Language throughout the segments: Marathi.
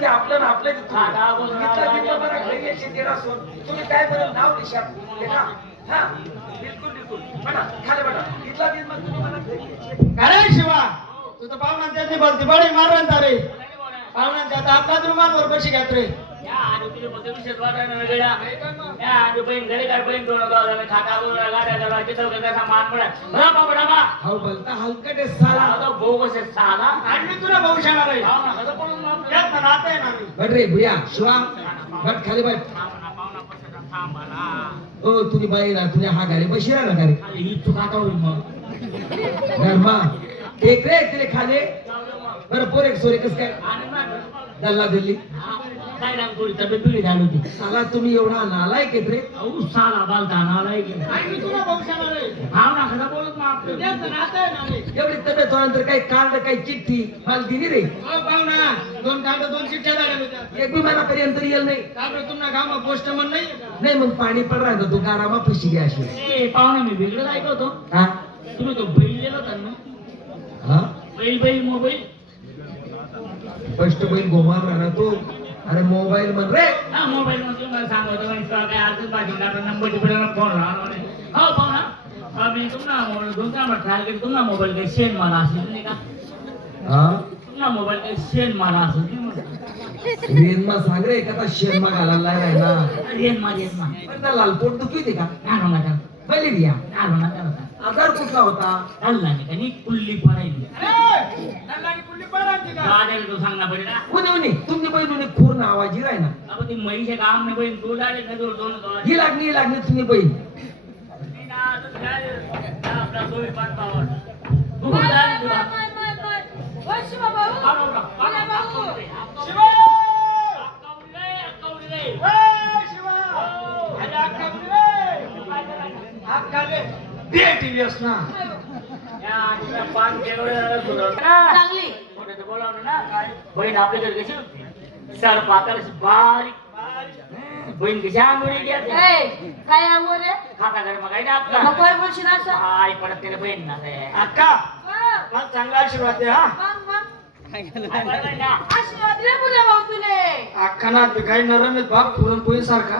ते आपलं ना आपलं तुम्ही काय बरं नाव निशात का हा बिलकुल बिलकुल म्हणा खाली बघा इथला दिन मग तुम्ही म्हणा अरे शिवा तू तर पाहुण्यांच्याच नाही बोलते बडे मारवण तारे पाहुण्यांच्या आता आपलाच रुमाल वर कशी घ्यात रे या आणि तुझे बघ विषय वाटायला वेगळा या आणि बहीण घरी काय बहीण दोन गावाला खाता बोला गाड्या गाडा चित्र कसा मान पडा बडा बडा हो बोलता हलकटे साला साला भाऊ कसे साला आणि मी तुला भाऊ शाणार आहे हा ना कसं पण यात ना नातं आहे ना me but ray Bhuya Shiva but खाली बट पाहुणा कसं थांबाला ओ तुम्ही बाई ना तुम्ही हा घरी बशी राहा ना घरी ही चुका आता होईल मग घरमा एक रे तिले खाले बरं पोरे सोरे कस काय आणि मग दल्ला दिल्ली काय नाम थोडी तब्येत पिढी झाली होती साला तुम्ही एवढा नालायक आहेत रे अहो साला बालता नालाय की आणि मी तुला भाऊ शाणार आहे भाव ना खरा बोलत मग आपलं यात ना नातं आहे ना मी एवढी तब्येत होण्यानंतर काही कार्ड काही चिठ्ठी मला दिली रे ओ पाहुणा दोन कांदा दोन चिठ्ठ्या झाल्या होत्या एक विमानापर्यंत येईल नाही का बरं तुम्हाला गावात पोस्ट म्हण नाही नाही मग पाणी पड राहतं तू गारामा फशी घ्या अशी ए पाहुणे मी वेगळं ऐकवतो हा तुम्ही तो बैल लिहिला होता ना हा बैल मोबाईल फर्स्ट बैल घोमार राहणार तू अरे मोबाईल म्हण रे हा मोबाईल मध्ये मला सांगतो काय आजच पाठवून आपला नंबर टिपडाला फोन राहणार हो पाहुणा मी तुम्हाला मोबाईल दोन काम ट्रायल केली तुम्हाला मोबाईल काही शेण मारा असेल नाही का हा तुम्हाला मोबाईल काही शेण मारा असेल रेनमा सांग रे एखादा शेरमा घालायला राहिला रेन पण लालपोट दुखी होती का मार मलेरिया काय आजार कुठला होता चालला नाही का कुल्ली पडायली अरे नल्लानी कुल्ली पडायची का गाड्याला तो सांगणार पडेल ना उन्हे तुमची बहीण खूर आवाजी राही ना अब ती म्हैस काम नाही बहीण तू डायरेक्ट नजर दोन ही लागली तुम्ही बहीण आपला दोन पाच पावर बहीण आपल्या घरी कशी होती सर पाकर बारीक बहीण कशी आंघोळी घ्यायची काय आंघोळ रे खाता घर मग काय ना मग आपला काय बोलशील असं आई पडत त्याला बहीण ना रे अक्का मला चांगला आशीर्वाद दे हा आशीर्वाद रे पुढे भाऊ तुले अक्का ना काही नरम आहेत बाप पुरणपोळी सारखा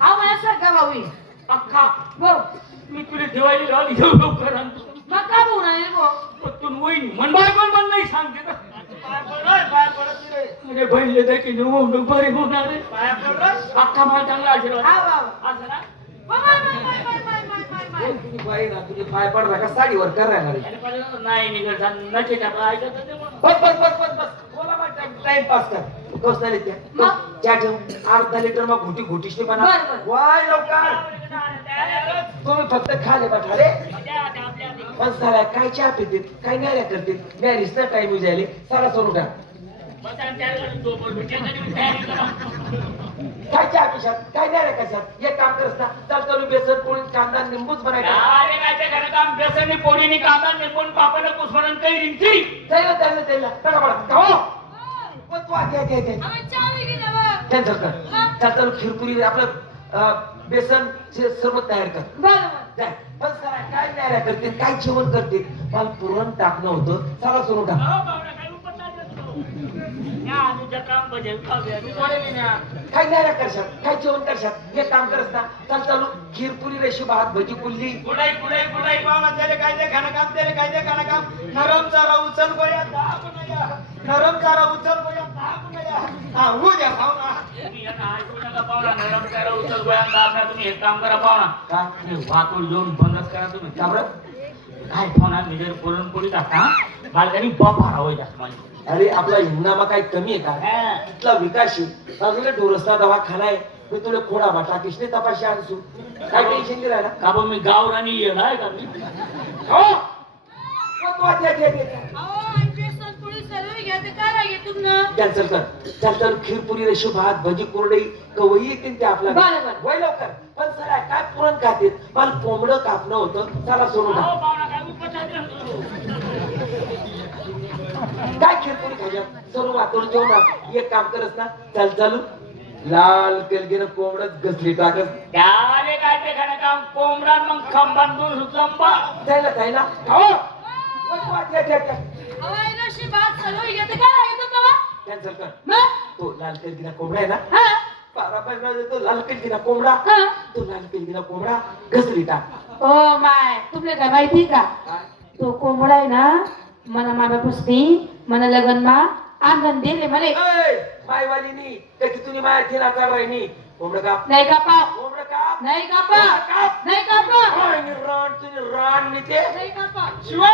हा मला सारखा भाऊ अख्खा भाऊ मी तुला दिवाळी लावली लवकर आणतो मग का भाऊ नाही भाऊ पत्तून वहिनी मन बाय पण नाही सांगते ना पाय पडत रे म्हणजे बहिणले देखील निवडून बरे होणार रे पाया पडत अख्खा मला चांगला आशीर्वाद हा भाऊ असं ना तुम्ही बाई ना तुझे पाय पडला का साडीवर कर राहणार आणि पडलं नाही निघत नचेच्या ऐकत ते म्हणून बस बोला मग टाइम पास कर कस नाही त्या मग? चहा ठेव अर्धा लिटर मग घोटी घोटीशी म्हणा बरं. वाय लवकर तुम्ही फक्त खाले बठाले पण साला काय चहा पिते काय न्याऱ्या करते मॅरिज ना टाइम जायले साला सोडून टाक काय चहा पिशात काय न्याऱ्या कशात एक काम करस ना चाल चालू बेसन पोळी कांदा निंबूच बनायचा काम बेसनी पोळीनी कांदा निंबून पापड कुसमरण काही रिंची त्याला पटापट पण तू घ्या कॅन्सल कर चाल चालू खिरपुरी आपलं बेसन सर्व तयार कर जाय. पण साला काय न्याऱ्या करते काय जेवण करते मला पुरण टाकणं होतं साला सोडून टाक काय न्याऱ्या करशात काय जेवण करशात हे काम करस ना चाल चालू खीरपुरी रेशी भात भजी कुल्ली कुडाई पाहुणा त्याला काय दे खाणं काम त्याला काय दे खाणं काम नरम चारा उचल बया दहा पुन्हा नरम चारा उचल बया दहा पुन्हा हा उद्या पाहुणा तुम्ही एक काम करा पाहुणा का वातोड घेऊन बंदच करा तुम्ही का बरं? काय पाहुणा मी जर पुरणपोळी टाका बालकानी बापा हवं जास्त माझी अरे आपला हिंगणामा काय कमी आहे का इथला विकास आहे बाजूला डोरसला दवाखाना आहे मी तुला खोडा माटा किसने तपाशी आणसू काय टेन्शन नाही राहिला का बा मी गावरानी येणार का मी हो मग तू घे. कॅन्सल कर चाल चालू खीरपुरी रेशी भात भजी कोरडई कवई येतील ते आपल्या बरोबर. वय लवकर पण सर काय पुरण खाते मला कोंबडं कापणं होतं चला सोडून टाक. अहो, पाहुणा काय उपचार काय खिरपुरी खायच्या सर्व वातावरण जेवण एक काम करस ना चाल चालू लाल कलगीनं कोंबडच घसली टाकस त्याले काय ते खाणं काम कोंबडा मग खंबान दूर लंबा जायला हो कॅन्सल कर तो लाल कलगीला कोंबडा आहे ना हा 12 महिना तो लाल कलगीला कोंबडा हा तो लाल कलगीला कोंबडा घसरी टाक ओ माय तुमले काय माहिती का तो कोंबडा आहे ना मला मामा पुसती मला लग्नमा आंगण दिले म्हणे मायवालीनी कधी तुम्ही माया थिना चालवायनी कोंबडं काप नाही कापा कोंबडं काप नाही कापा नाही कापा रान तुम्ही रान निघते नाही कापा शिवा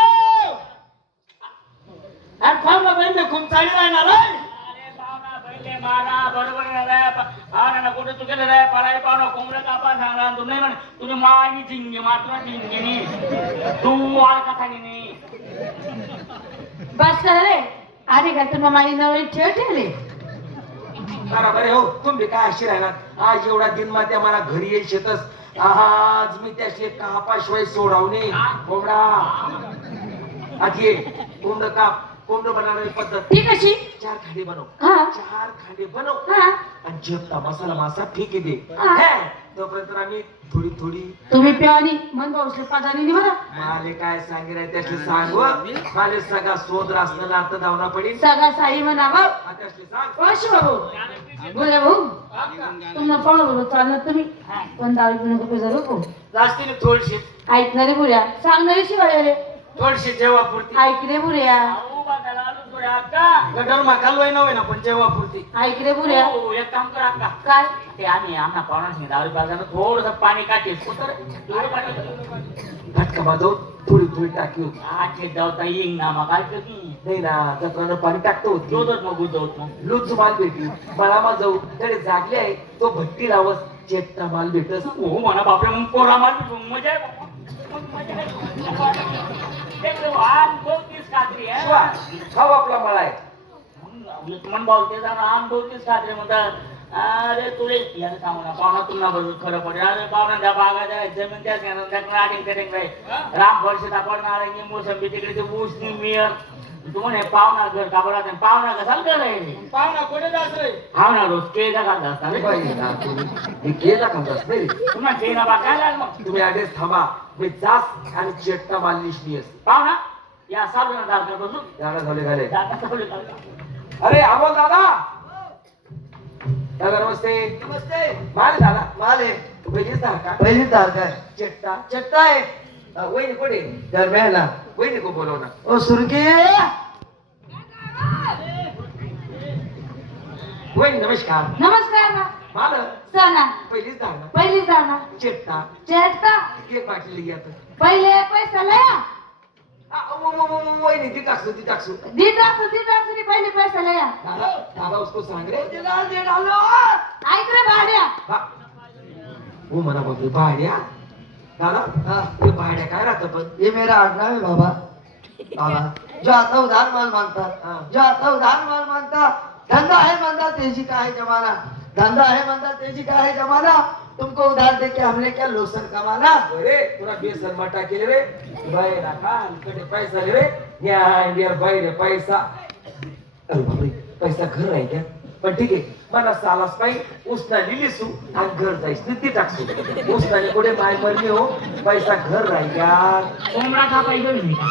आणि फावला बहिणी खूप चांगली राहणार आहे अरे पाहुणा पहिले मारा बरोबर आहे रे. पाहुणा कुठे चुकेलं रे पळाई पाहुणा कोंबडं कापा सांगा तू नाही म्हणे तुझी मायनी झिंगे मात्र झिंगेनी तू आळ कथा नाही बस कर रे अरे का तुम्ही माझी नवरी ठेवले बरोबर आहे हो तुम्ही काय अशी राहणार आज एवढा दिन त्या मला घरी येईल शेतस आज मी त्याशी कापाशिवाय सोडावणे कोंबडा आधी कोंबडं काप कोंबडं बनवण्याची पद्धत ती कशी 4 खांडे बनव हा 4 खांडे बनव हा आणि जेवता मसाला मासा फेकी दे हा. हे, तोपर्यंत आम्ही थोडी थोडी तुम्ही पिवानी मन भाऊशी पाजानी बरं माले काय सांगितलं त्याशी सांग माले सगळा सोदर असलं नातं धावना पडेल सगळा साई म्हणावं त्याशी सांग अशी बाबू बोले भाऊ तुम्हाला पाहू चालणार तुम्ही पण दारू पिऊ नको पिझा नको जास्तीने थोडीशी ऐकणारे बुऱ्या सांगणारे शिवाय रे थोडीशी जेव्हा पुरती ऐक रे बुऱ्या अहो बांधायला आलो थोडे अक्का गटर माकाल वय नव्हे ना पण जेव्हा पुरती ऐक रे बुऱ्या हो, एक काम कर अक्का काय ते आम्ही आम्हा पाहुणा दारू पाजायला थोडस पाणी काढते थोडं पाणी झटका वाजव थोडी थोडी टाकी आठे जाऊता येईन ना मग काय करती नाही ना जत्रानं पाणी टाकतो होती शोधत मग उजवत मग लूज माल भेटी बळामा जाऊ तडे जागले आहे तो भट्टी लावस चेपटा माल भेटस हो म्हणा बापरे मग पोरा मार मजा आहे बाबा. मग मजा आहे. देख रे, आम 32 कात्री आहे. शिवा, खाऊ आपला मळा आहे मग मन बोलते जाणं आम 32 कात्री म्हणतात अरे तुले याने सांगू ना पाहुणा तुला बरोबर खरं पडेल अरे पाहुणा त्या बागा त्या जमीन त्याच घेणार त्याकडे आटिंग कटिंग राहील राम वर्ष पडणार आहे मोसंबी तिकडे ते ऊस नाही मिळ तू म्हणे पाहुणा घर कापडा पाहुणा कसाल करायचे पाहुणा कुठे जात रे हा ना रोज केळीचा खात असतात रे. बाई ना, तुम्ही केला खातात नाही रे. पुन्हा केळीला बघायला मग तुम्ही आधीच थांबा मी जास आणि चेपटा माल निसली असते पाहुणा या साबणा दाखल बसून झाडा झाले झाले दाखल ठेवले. अरे अमोल दादा दादा नमस्ते नमस्ते माल दादा माल आहे पहिलीच धार का पहिली तारखा आहे चेपटा चट्टा आहे वहिनी कोणी दरम्यान वहिनी को बोलव ना ओ सुरके वहिनी नमस्कार नमस्कार ना माल सना पहिलीच धार ना पहिली जाना चेपटा चेटता एक बाटली घ्या तर पहिले पैसा लया वहिनी ती टाकसू दी पहिले पैसा लया दादा दादा उसको सांग रे ऐक रे भाड्या बा- वो म्हणा बघ भाड्या दादा हे भाड्या काय राहतं पण ये मेरा आडनाम है बाबा बाबा जो आता उधार माल मांगता हाँ। जो आता उधार माल मांगता धंधा है मंदा तेजी का है जमाना धंधा है मंदा तेजी का है जमाना तुमको उधार दे के हमने क्या लोसन कमाना अरे तुला बेसन मटा केले रे बाय राखा कडे पैसा रे या इंडिया बाय रे पैसा अरे बापरे पैसा घर राही क्या पण ठीक आहे मला सालास पाहिजे उसना लिलीसू आणि घर जाईस ती टाकसू उसना कुठे माय मरली हो पैसा घर राही क्या कोंबडा कापाय गेली नाही का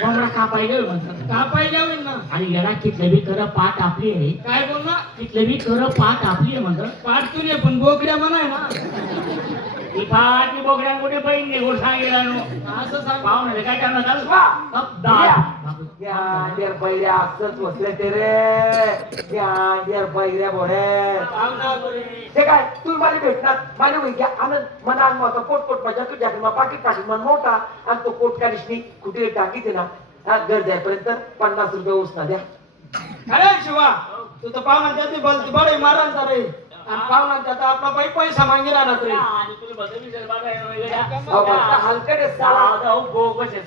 कोंबडा कापाय गेली म्हणतात कापाई जाऊन ना आणि येडा तिथलं बी खरं पाठ आपली आहे काय बोलला तिथलं बी खरं पाठ आपली आहे म्हणतात पाठ तुझे पण बोकड्या म्हणाय ना ती पाठी बोकड्या कुठे बहीण नाही गोड सांगेला असं सांग पाहुणे काय करणार चालू वा. दार या इंडिया बैऱ्या असंच बसले ते रे या इंडिया बैऱ्या बोरे ते काय तू मला भेटणार मला होईल घ्या आनंद मना माझा पोट माझ्या तुझ्या मग पाकिट पाकिट मन मोठा आणि तो पोट काढीसनी कुठे टाकी दे ना हा घर जायपर्यंत 50 रुपये उसना द्या अरे शिवा तू तर पाहुणा त्याची बोलती बडे मारांचा रे आणि पाहुणा त्याचा आपला बाई पैसा मागे राहणार रे आणि तुला बदल विचार बघायला अहो, आता हलकटे साला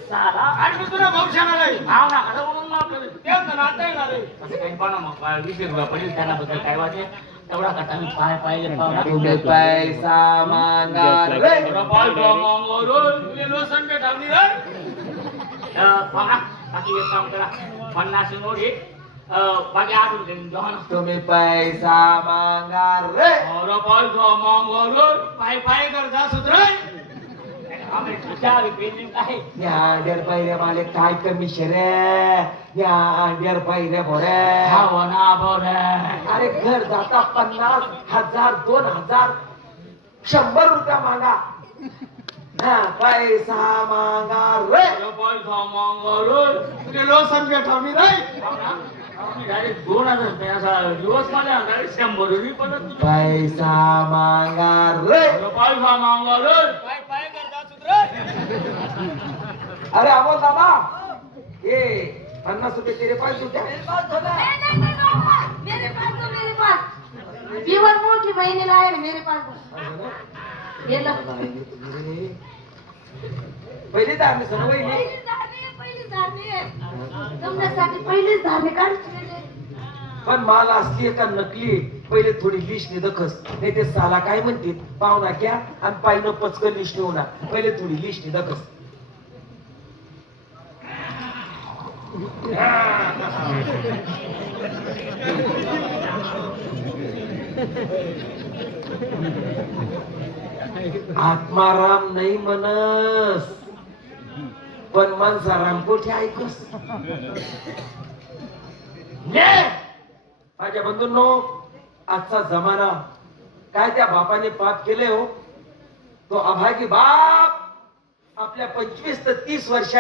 साला आणि मी तुला भविष्याला रे हा ना कसं म्हणून आपलं तेच नाता येणार रे असं काही पण मग 20 रुपये पडेल त्याबद्दल काय वाटे तेवढा कटा मी पाय पाहिले पाहुणा तुम्ही पैसा मागा रे बाकी एक काम करा 50 नोट एक बाकी आठवून देईन जमा तुम्ही पैसा मागा रे पाय पाय कर जा सुधराय आम्ही चावी पेंडिंग आहे या अंड्यार पायऱ्या माले काय कमी रे या अंड्यार पायऱ्या बोरे हो ना बरं अरे घर जाता 50,000 2,000 100 रुपया मागा हा पैसा मागा रे पैसा मागलो गेलो संगेट आम्ही रे डायरेक्ट 2,000 रुपये असा दिवस मला डायरेक्ट 100 रुपये परत पैसा मागा रे पैसा मागलो पाय पाय करता सुधरे अरे अमोल दादा ये 50 रुपये तेरे पास होत्या मेरे पास प्योर मोठी बहिणीला आहे मेरे पास ये लो पहिले तर आम्ही सर्व वहिनी तुमच्यासाठी पहिलीच धारणे काढची पण माल असली आहे का नकली आहे? पहिले थोडी लिस्ट दखस नाही ते साला काय म्हणते पाहुणा क्या आणि पायनं पचकन लिस्ट होणार पहिले थोडी लिस्ट दखस आत्माराम नाही म्हणस पण माणसाराम कोठे ऐकस माझ्या बंधूंनो आजचा जमाना काय त्या बापाने पाप केले हो तो अभागी बाप आपल्या 25 ते 30 वर्षात